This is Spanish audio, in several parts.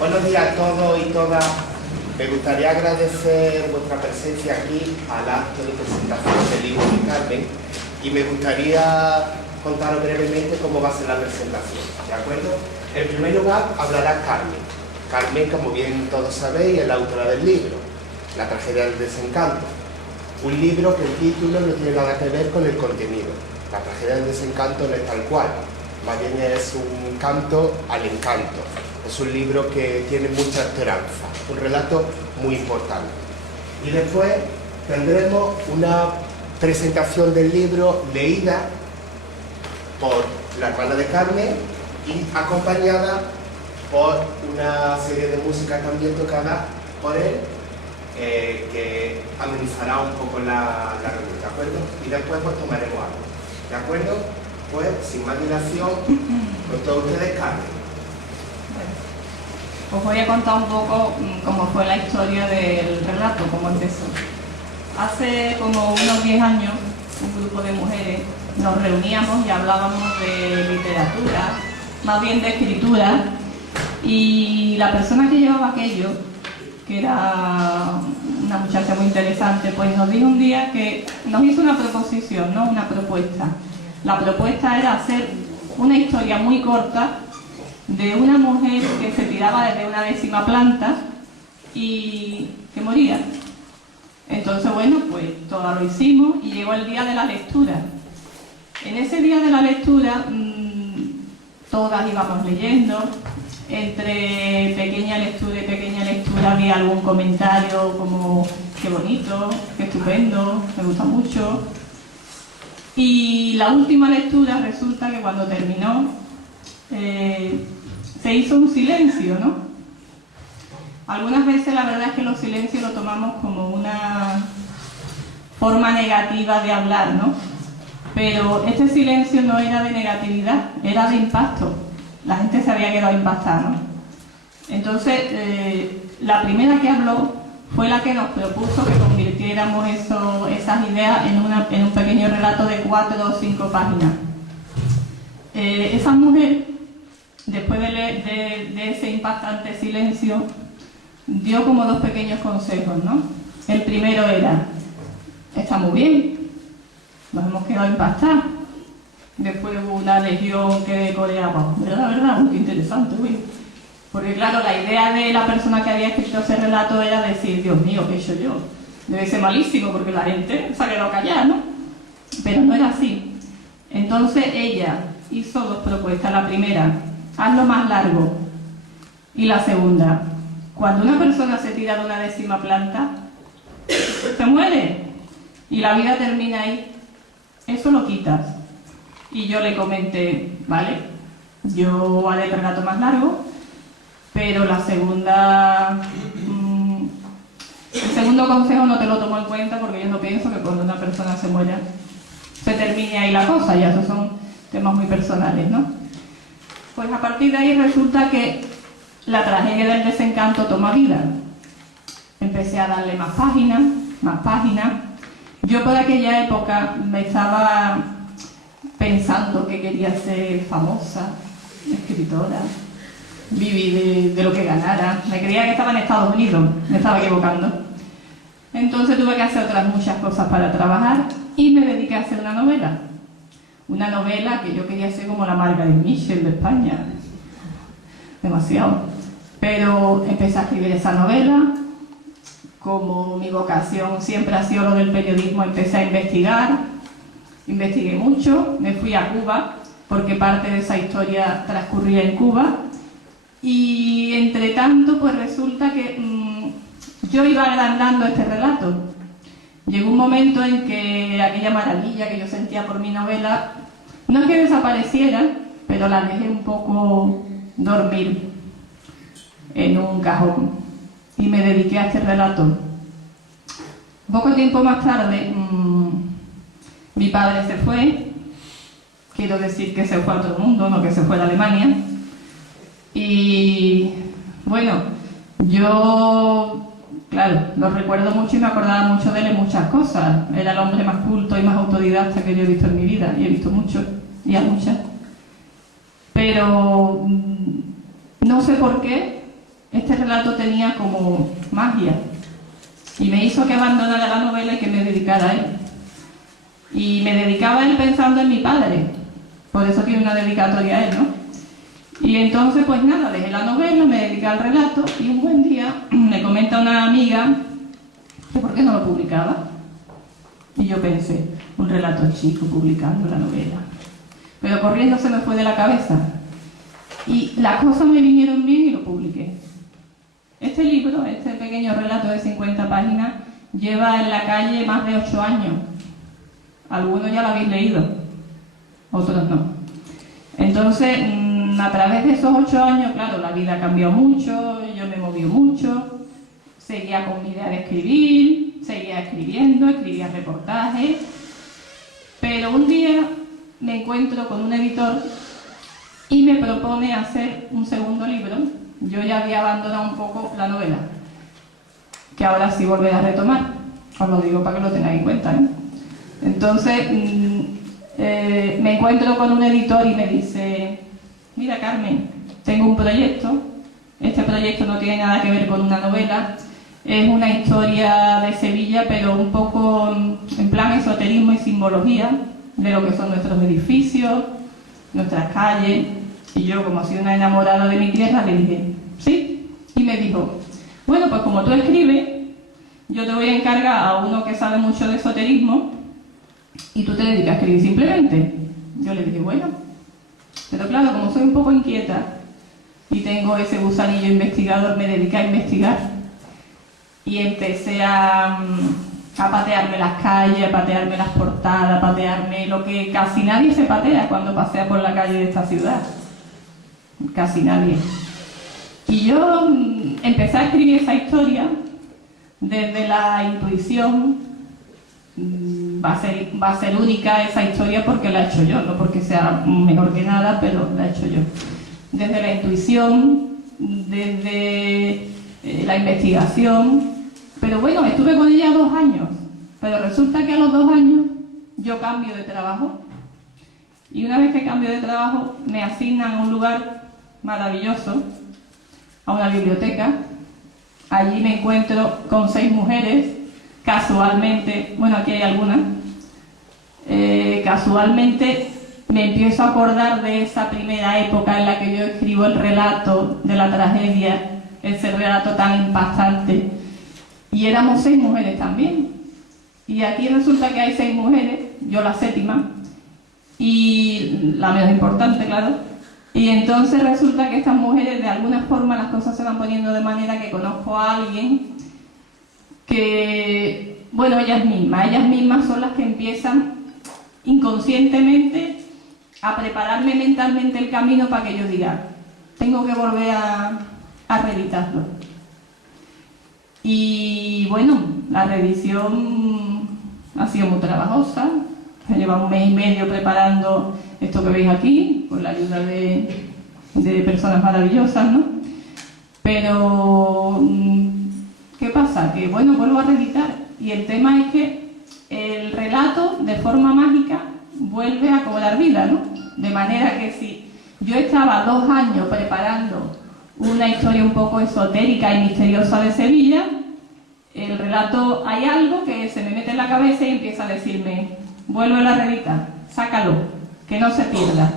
Buenos días a todos y todas. Me gustaría agradecer vuestra presencia aquí al acto de presentación del libro de Carmen y me gustaría contaros brevemente cómo va a ser la presentación, ¿de acuerdo? En primer lugar hablará Carmen. Carmen, como bien todos sabéis, es la autora del libro, La tragedia del desencanto. Un libro que el título no tiene nada que ver con el contenido. La tragedia del desencanto no es tal cual, más bien es un canto al encanto. Es un libro que tiene mucha esperanza, un relato muy importante. Y después tendremos una presentación del libro leída por la hermana de Carmen y acompañada por una serie de músicas también tocadas por él, que amenizará un poco la reunión, ¿de acuerdo? Y después pues tomaremos algo, ¿de acuerdo? Pues sin más dilación, con todos ustedes, Carmen. Os voy a contar un poco cómo fue la historia del relato, cómo empezó. Hace como unos 10 años, un grupo de mujeres nos reuníamos y hablábamos de literatura, más bien de escritura, y la persona que llevaba aquello, que era una muchacha muy interesante, pues nos dijo un día que nos hizo una proposición, ¿no? Una propuesta. La propuesta era hacer una historia muy corta de una mujer que se tiraba desde una 10ª planta y que moría. Entonces, bueno, pues todo lo hicimos y llegó el día de la lectura. En ese día de la lectura, todas íbamos leyendo. Entre pequeña lectura y pequeña lectura había algún comentario como qué bonito, qué estupendo, me gusta mucho. Y la última lectura resulta que cuando terminó se hizo un silencio, ¿no? Algunas veces la verdad es que los silencios lo tomamos como una forma negativa de hablar, ¿no? Pero este silencio no era de negatividad, era de impacto. La gente se había quedado impactada, ¿no? Entonces, la primera que habló fue la que nos propuso que convirtiéramos esas ideas en un pequeño relato de 4 o 5 páginas. Esa mujer, después de ese impactante silencio, dio como 2 pequeños consejos, ¿no? El primero era, está muy bien, nos hemos quedado impactados. Después hubo una legión que coreaba, ¿verdad? Qué interesante, uy. Porque claro, la idea de la persona que había escrito ese relato era decir, Dios mío, ¿qué he hecho yo? Debe ser malísimo porque la gente se ha quedado callada, ¿no? Pero no era así. Entonces ella hizo 2 propuestas. La primera, hazlo más largo. Y la segunda, cuando una persona se tira de una 10ª planta, se muere. Y la vida termina ahí. Eso lo quitas. Y yo le comenté, vale, yo haré el relato más largo, pero la segunda, el segundo consejo no te lo tomo en cuenta porque yo no pienso que cuando una persona se muera se termine ahí la cosa, ya esos son temas muy personales, ¿no? Pues a partir de ahí resulta que la tragedia del desencanto toma vida. Empecé a darle más páginas, más páginas. Yo por aquella época me estaba pensando que quería ser famosa, escritora, vivir de lo que ganara. Me creía que estaba en Estados Unidos, me estaba equivocando. Entonces tuve que hacer otras muchas cosas para trabajar y me dediqué a hacer una novela. Una novela que yo quería ser como la Margaret Mitchell de España. Demasiado. Pero empecé a escribir esa novela. Como mi vocación siempre ha sido lo del periodismo, empecé a investigar. Investigué mucho, me fui a Cuba, porque parte de esa historia transcurría en Cuba. Y entre tanto, pues resulta que yo iba agrandando este relato. Llegó un momento en que aquella maravilla que yo sentía por mi novela, no es que desapareciera, pero la dejé un poco dormir en un cajón. Y me dediqué a este relato. Poco tiempo más tarde, mi padre se fue, quiero decir que se fue a otro mundo, no que se fue a Alemania. Y bueno, yo, claro, lo recuerdo mucho y me acordaba mucho de él en muchas cosas. Era el hombre más culto y más autodidacta que yo he visto en mi vida, y he visto mucho, y a muchas. Pero no sé por qué, este relato tenía como magia y me hizo que abandonara la novela y que me dedicara a él. Y me dedicaba a él pensando en mi padre, por eso tiene una dedicatoria a él, ¿no? Y entonces, pues nada, dejé la novela, me dediqué al relato y un buen día me comenta una amiga que por qué no lo publicaba. Y yo pensé, un relato chico publicando la novela. Pero corriendo se me fue de la cabeza. Y las cosas me vinieron bien y lo publiqué. Este libro, este pequeño relato de 50 páginas, lleva en la calle más de 8 años. Algunos ya lo habéis leído, otros no. Entonces, a través de esos 8 años, claro, la vida ha cambiado mucho, yo me he movido mucho, seguía con mi idea de escribir, seguía escribiendo, escribía reportajes, pero un día me encuentro con un editor y me propone hacer un segundo libro. Yo ya había abandonado un poco la novela, que ahora sí volveré a retomar, os lo digo para que lo tengáis en cuenta, ¿eh? Entonces, me encuentro con un editor y me dice: mira, Carmen, tengo un proyecto, este proyecto no tiene nada que ver con una novela, es una historia de Sevilla, pero un poco en plan esoterismo y simbología de lo que son nuestros edificios, nuestras calles. Y yo, como soy una enamorada de mi tierra, le dije sí, y me dijo: bueno, pues como tú escribes, yo te voy a encargar a uno que sabe mucho de esoterismo y tú te dedicas a escribir simplemente. Yo le dije, bueno, pero claro, como soy un poco inquieta y tengo ese gusanillo investigador, me dediqué a investigar y empecé a patearme las calles, a patearme las portadas, a patearme lo que casi nadie se patea cuando pasea por la calle de esta ciudad. Casi nadie. Y yo empecé a escribir esa historia desde la intuición. Va a ser única esa historia porque la he hecho yo, no porque sea mejor que nada, pero la he hecho yo. Desde la intuición, desde la investigación. Pero bueno, estuve con ella 2 años, pero resulta que a los 2 años yo cambio de trabajo. Y una vez que cambio de trabajo me asignan a un lugar maravilloso, a una biblioteca. Allí me encuentro con 6 mujeres. Casualmente, bueno, aquí hay algunas, casualmente me empiezo a acordar de esa primera época en la que yo escribo el relato de la tragedia, ese relato tan impactante, y éramos 6 mujeres también, y aquí resulta que hay 6 mujeres, yo la 7ª, y la menos importante, claro, y entonces resulta que estas mujeres, de alguna forma, las cosas se van poniendo de manera que conozco a alguien que, bueno, ellas mismas son las que empiezan inconscientemente a prepararme mentalmente el camino para que yo diga, tengo que volver a reeditarlo. Y bueno, la reedición ha sido muy trabajosa, lleva 1 mes y medio preparando esto que veis aquí, con la ayuda de personas maravillosas, ¿no? Pero ¿qué pasa? Que bueno, vuelvo a reeditar y el tema es que el relato de forma mágica vuelve a cobrar vida, ¿no? De manera que si yo estaba 2 años preparando una historia un poco esotérica y misteriosa de Sevilla, el relato hay algo que se me mete en la cabeza y empieza a decirme, vuelve a reeditar, sácalo, que no se pierda.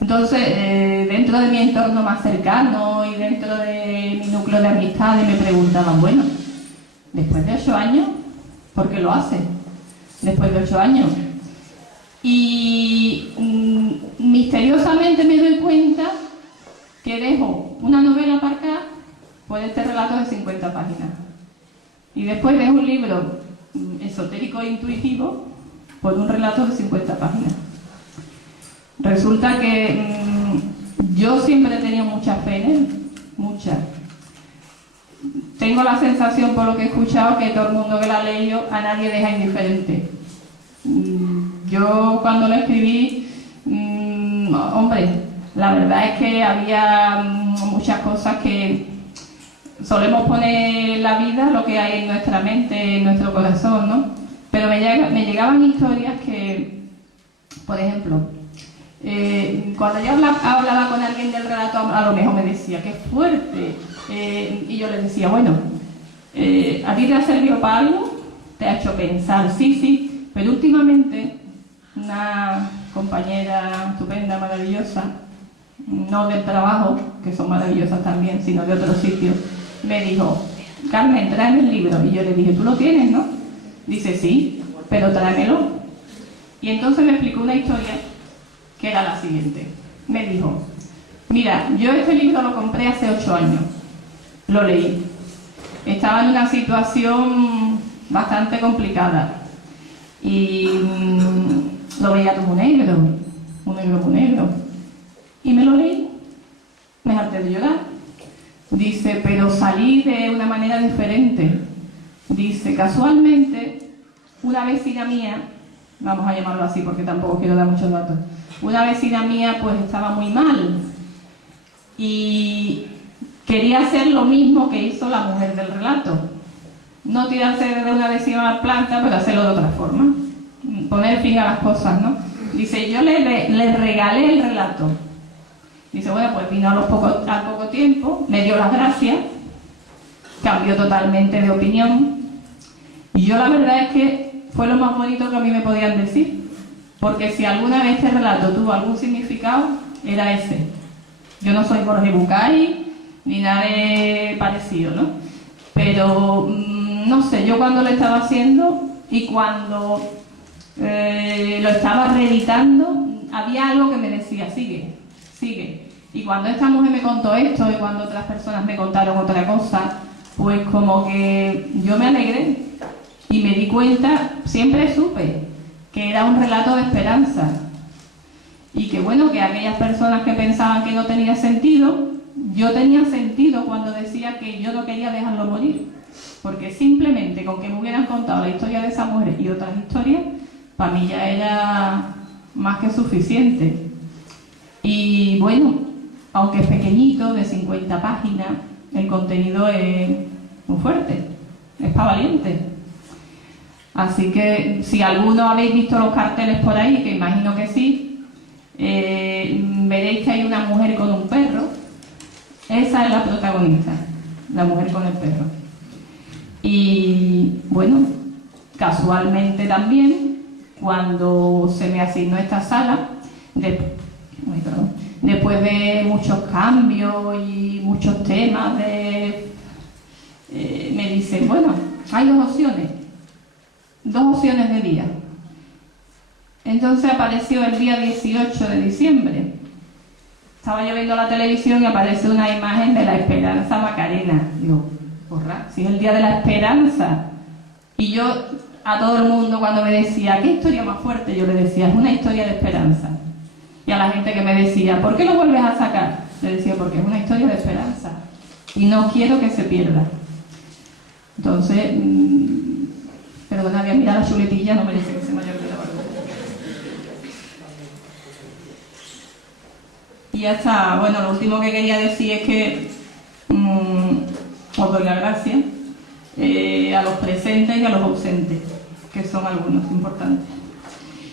Entonces, dentro de mi entorno más cercano y dentro de mi núcleo de amistades me preguntaban, bueno, después de 8 años, ¿por qué lo haces? Después de 8 años. Y misteriosamente me doy cuenta que dejo una novela aparcada por este relato de 50 páginas. Y después dejo un libro esotérico e intuitivo por un relato de 50 páginas. Resulta que yo siempre he tenido mucha fe en él, mucha. Tengo la sensación, por lo que he escuchado, que todo el mundo que la ha leído a nadie deja indiferente. Yo cuando lo escribí, hombre, la verdad es que había muchas cosas que solemos poner en la vida, lo que hay en nuestra mente, en nuestro corazón, ¿no? Pero me llegaban historias que, por ejemplo, Cuando yo hablaba con alguien del relato, a lo mejor me decía, qué fuerte. Y yo le decía, bueno, ¿a ti te ha servido para algo? ¿Te ha hecho pensar? Sí, sí, pero últimamente una compañera estupenda, maravillosa, no del trabajo, que son maravillosas también, sino de otros sitios, me dijo, Carmen, tráeme el libro. Y yo le dije, ¿tú lo tienes, no? Dice, sí, pero tráemelo. Y entonces me explicó una historia que era la siguiente. Me dijo, mira, yo este libro lo compré hace 8 años, lo leí. Estaba en una situación bastante complicada y lo veía todo muy negro, muy negro. Y me lo leí, me harté de llorar. Dice, pero salí de una manera diferente. Dice, casualmente, una vecina mía, vamos a llamarlo así porque tampoco quiero dar muchos datos, una vecina mía pues estaba muy mal y quería hacer lo mismo que hizo la mujer del relato. No tirarse de una vecina a la planta, pero hacerlo de otra forma. Poner fin a las cosas, ¿no? Dice, yo le regalé el relato. Dice, bueno, pues vino al poco tiempo, me dio las gracias, cambió totalmente de opinión. Y yo la verdad es que fue lo más bonito que a mí me podían decir. Porque si alguna vez este relato tuvo algún significado, era ese. Yo no soy Jorge Bucay, ni nada parecido, ¿no? Pero, no sé, yo cuando lo estaba haciendo y cuando lo estaba reeditando, había algo que me decía, sigue, sigue. Y cuando esta mujer me contó esto y cuando otras personas me contaron otra cosa, pues como que yo me alegré y me di cuenta, siempre supe que era un relato de esperanza y que bueno, que aquellas personas que pensaban que no tenía sentido, yo tenía sentido cuando decía que yo no quería dejarlo morir, porque simplemente con que me hubieran contado la historia de esa mujer y otras historias, para mí ya era más que suficiente. Y bueno, aunque es pequeñito, de 50 páginas, el contenido es muy fuerte, es para valientes. Así que si alguno habéis visto los carteles por ahí, que imagino que sí, veréis que hay una mujer con un perro. Esa es la protagonista, la mujer con el perro. Y bueno, casualmente también, cuando se me asignó esta sala, después de muchos cambios y muchos temas, me dicen, bueno, hay dos opciones de día. Entonces apareció el día 18 de diciembre. Estaba yo viendo la televisión y aparece una imagen de la Esperanza Macarena. Digo, porra, si es el día de la esperanza. Y yo a todo el mundo cuando me decía, ¿qué historia más fuerte? Yo le decía, es una historia de esperanza. Y a la gente que me decía, ¿por qué lo vuelves a sacar? Le decía, porque es una historia de esperanza. Y no quiero que se pierda. Entonces, perdona, voy a mirar la chuletilla, no merece que se me haya olvidado algo. Y ya está. Bueno, lo último que quería decir es que os doy las gracias a los presentes y a los ausentes, que son algunos importantes.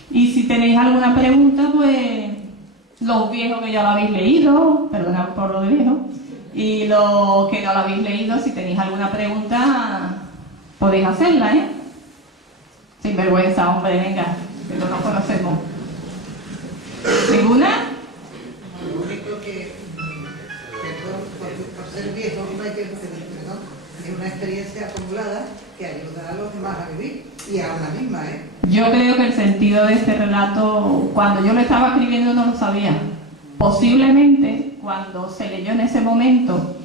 Y si tenéis alguna pregunta, pues los viejos que ya lo habéis leído, perdonad por lo de viejo, y los que no lo habéis leído, si tenéis alguna pregunta, podéis hacerla, ¿eh? Sin vergüenza, hombre, venga, que no nos conocemos. ¿Ninguna? Lo único que, por ser viejo, no hay que pedir perdón, es una experiencia acumulada que ayuda a los demás a vivir y a una misma, ¿eh? Yo creo que el sentido de este relato, cuando yo lo estaba escribiendo no lo sabía. Posiblemente, cuando se leyó en ese momento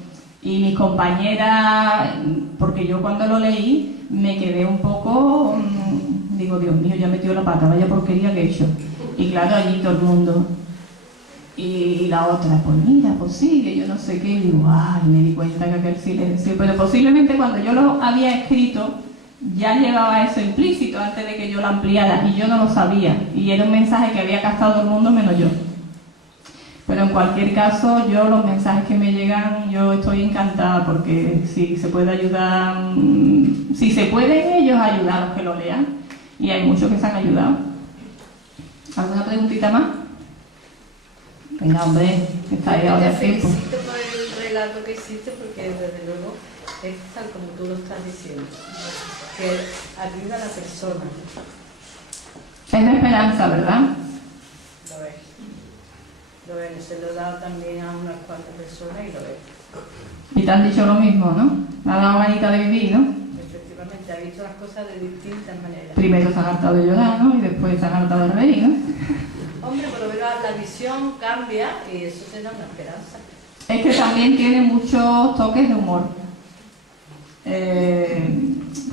y mis compañeras, porque yo cuando lo leí me quedé un poco, digo, Dios mío, ya metió la pata, vaya porquería que he hecho. Y claro, allí todo el mundo. Y la otra, pues mira, pues sigue, yo no sé qué, y digo, ay, me di cuenta que aquel silencio. Pero posiblemente cuando yo lo había escrito, ya llevaba eso implícito antes de que yo lo ampliara, y yo no lo sabía. Y era un mensaje que había captado todo el mundo menos yo. Pero en cualquier caso, yo los mensajes que me llegan, yo estoy encantada, porque si se puede ayudar, si se pueden ellos ayudar a los que lo lean, y hay muchos que se han ayudado. ¿Alguna preguntita más? Venga, hombre, está ahí ahora Te el tiempo. felicito por el relato que hiciste porque desde luego es tal como tú lo estás diciendo, que ayuda a la persona. Es de esperanza, ¿verdad? Lo ves. Lo ves, se lo he dado también a unas cuantas personas y lo ves. Y te han dicho lo mismo, ¿no? Me ha dado manita de vivir, ¿no? Efectivamente, ha visto las cosas de distintas maneras. Primero se han hartado de llorar, ¿no? Y después se han hartado de reír, ¿no? Hombre, por lo menos la visión cambia y eso te da una esperanza. Es que también tiene muchos toques de humor.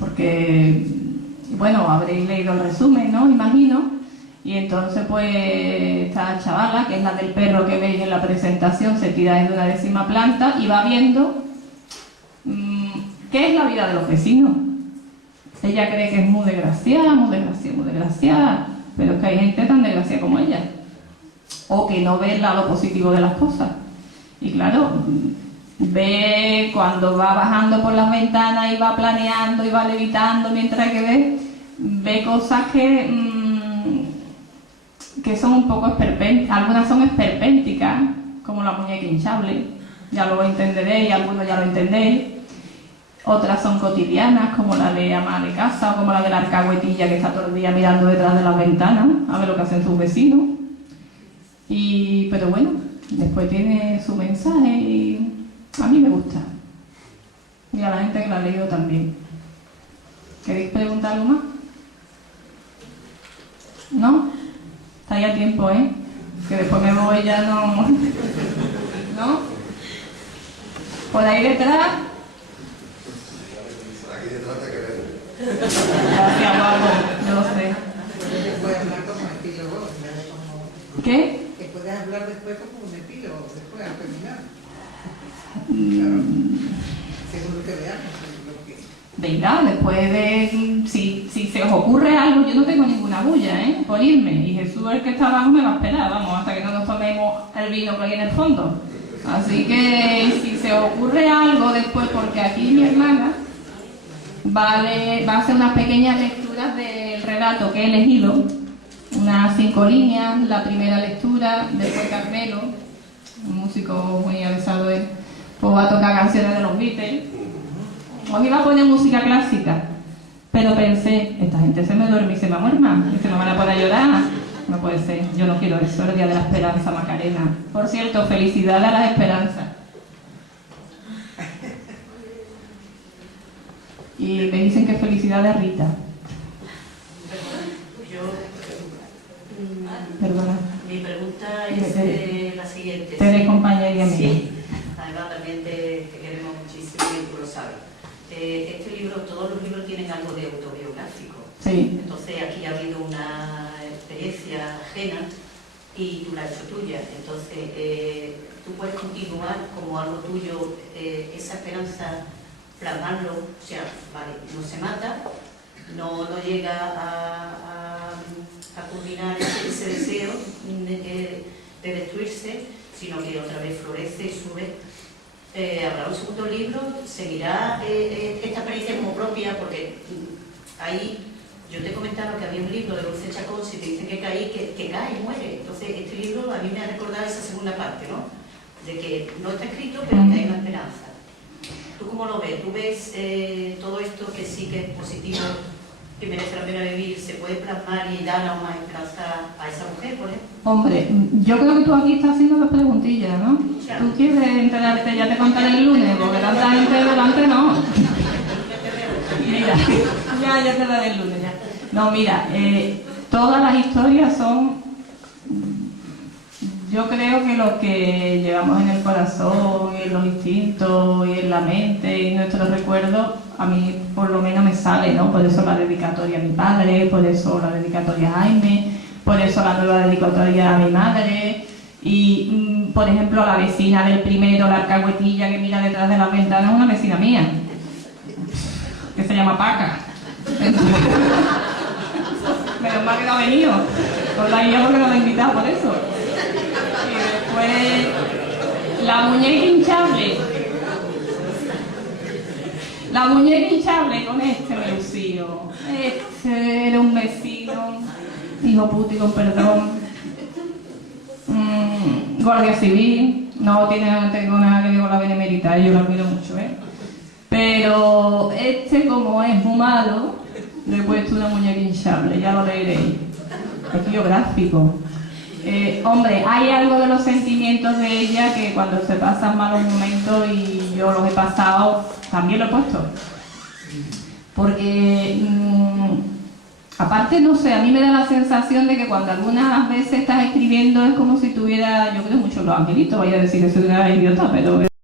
Porque, bueno, habréis leído el resumen, ¿no? Imagino. Y entonces, pues, esta chavala, que es la del perro que veis en la presentación, se tira desde una 10ª planta y va viendo qué es la vida de los vecinos. Ella cree que es muy desgraciada, muy desgraciada, muy desgraciada, pero es que hay gente tan desgraciada como ella. O que no ve el lado positivo de las cosas. Y claro, ve cuando va bajando por las ventanas y va planeando y va levitando mientras que ve cosas que son un poco esperpénticas, algunas son esperpénticas, como la muñeca hinchable, ya lo entenderéis, algunos ya lo entendéis. Otras son cotidianas, como la de ama de casa o como la de la alcahuetilla que está todo el día mirando detrás de las ventanas a ver lo que hacen sus vecinos. Pero bueno, después tiene su mensaje y a mí me gusta. Y a la gente que la ha leído también. ¿Queréis preguntar algo más? ¿No? Está ya a tiempo, ¿eh? Que después me voy ya no... ¿No? Por ahí detrás... Aquí detrás te queremos. Gracias, guapo, yo lo sé. Que puedes hablar como un epílogo, en vez de como... ¿Qué? Que puedes hablar después como un epílogo, después al terminar. Claro. Según lo que veamos, según lo que... Venga, después de... Si se os ocurre algo, yo no tengo ninguna bulla, ¿eh? Por irme. Y Jesús, el que está abajo, me va a esperar, vamos, hasta que no nos tomemos el vino que hay en el fondo. Así que si se os ocurre algo después, porque aquí mi hermana va a hacer unas pequeñas lecturas del relato que he elegido, unas 5 líneas, la primera lectura, después Carmelo, un músico muy avisado él, pues va a tocar canciones de los Beatles. Os iba a poner música clásica, pero pensé, esta gente se me duerme y se me muerma, y se me van a poner a llorar. No puede ser, yo no quiero eso, el Día de la Esperanza, Macarena. Por cierto, felicidades a las esperanzas. Y me dicen que felicidades a Rita. Perdona. Mi pregunta es la siguiente. Te de compañería mía. Sí, además también te queremos muchísimo y tú lo sabes. Este libro, todos los libros tienen algo de autobiográfico. Sí. Entonces aquí ha habido una experiencia ajena y tú la has hecho tuya. Entonces tú puedes continuar como algo tuyo, esa esperanza, plasmarlo, o sea, vale, no se mata, no llega a culminar ese deseo de destruirse, sino que otra vez florece y sube. Habrá un segundo libro, seguirá esta experiencia como propia, porque ahí yo te comentaba que había un libro de Dulce Chacón, si te dicen que caí, que cae y muere. Entonces este libro a mí me ha recordado esa segunda parte, ¿no? De que no está escrito, pero que hay una esperanza. ¿Tú cómo lo ves? ¿Tú ves todo esto que sí que es positivo, que merece la pena vivir, se puede plasmar y dar aún más esperanza a esa mujer, por ejemplo? Hombre, yo creo que tú aquí estás haciendo las preguntillas, ¿no? Claro. ¿Tú quieres enterarte? Ya te contaré el lunes, porque tanta gente delante no. Mira, ya te daré el lunes, ya. No, mira, todas las historias son... Yo creo que lo que llevamos en el corazón, en los instintos y en la mente y nuestros recuerdos, a mí por lo menos me sale, ¿no? Por eso la dedicatoria a mi padre, por eso la dedicatoria a Jaime, por eso la nueva dedicatoria a mi madre y, por ejemplo, la vecina del primero, la alcahuetilla que mira detrás de las ventanas, es una vecina mía, que se llama Paca. Menos mal que no ha venido, os la guía porque no la he invitado por eso. Después, la muñeca hinchable. La muñeca hinchable con este melucío. Este era un vecino, hijo puti, con perdón. guardia civil, no tengo nada que ver con la benemérita, yo la admiro mucho, ¿eh? Pero este, como es muy malo, le he puesto una muñeca hinchable, ya lo leeréis. Es biográfico. Hombre, hay algo de los sentimientos de ella que cuando se pasan malos momentos, y yo los he pasado, también lo he puesto. Porque, aparte, no sé, a mí me da la sensación de que cuando algunas veces estás escribiendo es como si tuviera, yo creo mucho en los angelitos, voy a decir que soy una idiota, pero